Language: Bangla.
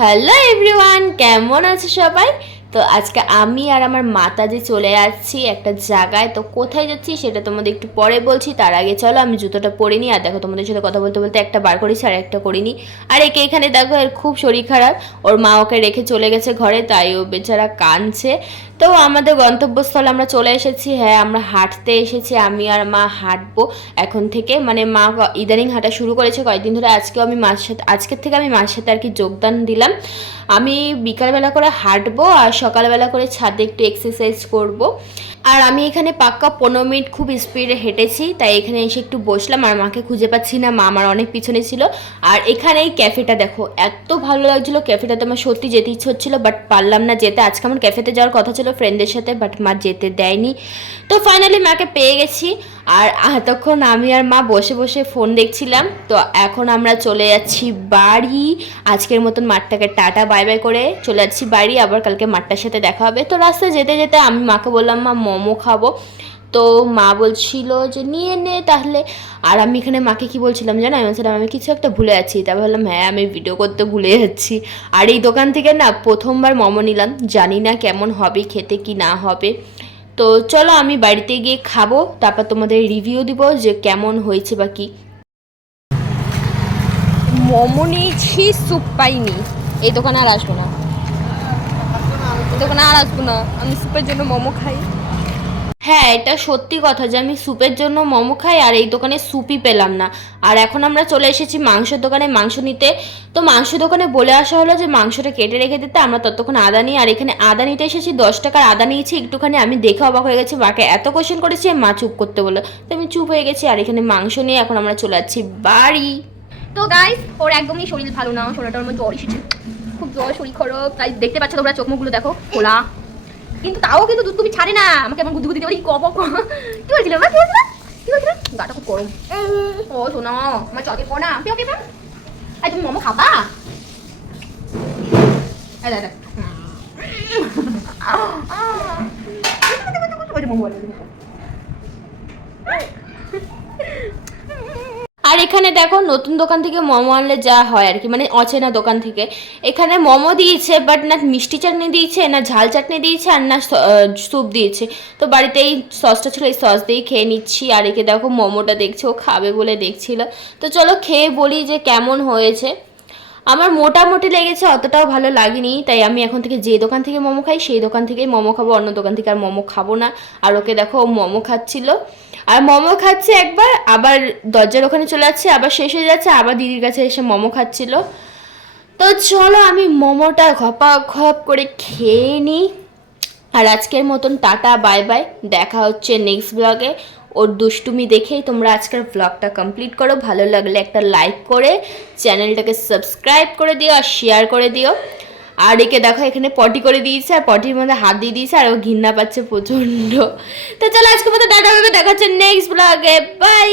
হ্যালো এভরিওয়ান কেমন আছে সবাই? তো আজকে আমি আর আমার মাতা যে চলে যাচ্ছি একটা জায়গায়। তো কোথায় যাচ্ছি সেটা তোমাদের একটু পরে বলছি। তার আগে চলো, আমি জুতোটা পরে নিই। আর দেখো, তোমাদের সাথে কথা বলতে বলতে একটা বার করেছি আর একটা করিনি। আর একে এখানে দেখো, এর খুব শরীর খারাপ। ওর মা ওকে রেখে চলে গেছে ঘরে, তাই ও বেচারা কাঁদছে। তো আমাদের গন্তব্যস্থলে আমরা চলে এসেছি। হ্যাঁ আমরা হাঁটতে এসেছি। আমি আর মা হাঁটবো এখন থেকে। মানে মা ইদানিং হাঁটা শুরু করেছে কয়েকদিন ধরে। আজকেও আমি মার সাথে, আজকের থেকে আমি মার সাথে আর কি যোগদান দিলাম। আমি বিকালবেলা করে হাঁটবো আর সকালবেলা করে ছাদে একটু এক্সারসাইজ করব। আর আমি এখানে পাক্কা পনেরো মিনিট খুব স্পিডে হেঁটেছি, তাই এখানে এসে একটু বসলাম আর মাকে খুঁজে পাচ্ছি না, মা আমার অনেক পিছনে ছিল। আর এখানে এই ক্যাফেটা দেখো, এত ভালো লাগছিল ক্যাফেটাতে আমার সত্যি যেতে ইচ্ছে হচ্ছিল বাট পারলাম না যেতে। আজকে আমার ক্যাফেতে যাওয়ার কথা ছিল ফ্রেন্ডদের সাথে বাট মা যেতে দেয়নি। তো ফাইনালি মাকে পেয়ে গেছি, আর এতক্ষণ আমি আর মা বসে বসে ফোন দেখছিলাম। তো এখন আমরা চলে যাচ্ছি বাড়ি। আজকের মতন মাঠটাকে টাটা বাই বাই করে চলে যাচ্ছি বাড়ি। আবার কালকে মাঠটার সাথে দেখা হবে। তো রাস্তায় যেতে যেতে আমি মাকে বললাম, মা মোমো খাব। তো মা বলছিল যে, নিয়ে নে তাহলে। আর আমি এখানে মাকে কি বলছিলাম জানো? আমি বলছিলাম, আমি কিছু একটা ভুলে যাচ্ছি তারপর বললাম হ্যাঁ আমি ভিডিও করতে ভুলে যাচ্ছি। আর এই দোকান থেকে না প্রথমবার মোমো নিলাম। জানি না কেমন হবে, খেতে কি না হবে। তো চলো, আমি বাড়িতে গিয়ে খাব। তারপর তোমাদের রিভিউ দিব যে কেমন হয়েছে বা কি। মোমো নিয়েছি স্যুপ পাইনি। এই দোকানে আর আসব না। এই দোকানে আর আসব না। আমি স্যুপের জন্য মোমো খাই। হ্যাঁ এটা সত্যি কথা যে আমি স্যুপের জন্য মোমো খাই আর এই দোকানে স্যুপই পেলাম না। আর এখন আমরা চলে এসেছি মাংসের দোকানে মাংস নিতে। তো মাংস দোকানে বলে আসা হলো যে মাংসটা কেটে রেখে দিতে, আমরা ততক্ষণ আদা নিই। আর এখানে আদা নিতে এসেছি, দশ টাকার আদা নিয়েছি। একটুখানি আমি দেখে অবাক হয়ে গেছি মাকে এত কোশ্চেন করেছি মা চুপ করতে বলল। তো আমি চুপ হয়ে গেছি, আর এখানে মাংস নিয়ে এখন আমরা চলে যাচ্ছি বাড়ি। তো গাইস ওর একদমই শরীর ভালো না, শরীরটার মধ্যে জ্বর এসেছে। খুব জ্বর, শরীর খারাপ। তাই দেখতে পাচ্ছ তোমরা, চোখ মুখগুলো দেখো, খোলা। কিন্তু তাও কিন্তু দুধ তুমি ছাড়ে না। আমাকে এমন গুদি গুদি দিয়ে কপ কি হয়েছিল মা? কি হয়েছিল কি গাটা খুব গরম। ও শোনো আমার চকে পেও পেও আই তুমি মোমো খাবা? মোমো বলে আর এখানে দেখো নতুন দোকান থেকে মোমো আনলে যা হয় আর কি মানে অচেনা দোকান থেকে। এখানে মোমো দিয়েছে বাট না মিষ্টি চাটনি দিয়েছে, না ঝাল চাটনি দিয়েছে, আর না স্যুপ দিয়েছে। তো বাড়িতে এই সসটা ছিল, এই সস দিয়েই খেয়ে নিচ্ছি। আর একে দেখো মোমোটা দেখছে, ও খাবে বলে দেখছিল। তো চলো খেয়ে বলি যে কেমন হয়েছে। আমার মোটামুটি লেগেছে, অতটাও ভালো লাগেনি। তাই আমি এখন থেকে যে দোকান থেকে মোমো খাই, সেই দোকান থেকেই মোমো খাব। অন্য দোকান থেকে আর মোমো খাব না। আর ওকে দেখো মোমো খাচ্ছিল। আর মোমো খাচ্ছে একবার, আবার দরজার ওখানে চলে যাচ্ছে, আবার শেষ হয়ে যাচ্ছে, আবার দিদির কাছে এসে মোমো খাচ্ছিল। তো চলো আমি মোমোটা ঘপা ঘপ করে খেয়ে নিই। আর আজকের মতন টাটা, বাই বাই। দেখা হচ্ছে নেক্সট ব্লগে ওর দুষ্টুমি দেখেই তোমরা আজকের ব্লগটা কমপ্লিট করো। ভালো লাগলে একটা লাইক করে চ্যানেলটাকে সাবস্ক্রাইব করে দিও আর শেয়ার করে দিও। আর একে দেখো, এখানে পটি করে দিয়েছে আর পটির মধ্যে হাত দিয়ে দিয়েছে আর ও ঘৃণা পাচ্ছে প্রচণ্ড। তো চলো আজকের মতো টাটা ভেবে দেখা হচ্ছে নেক্সট ব্লগে বাই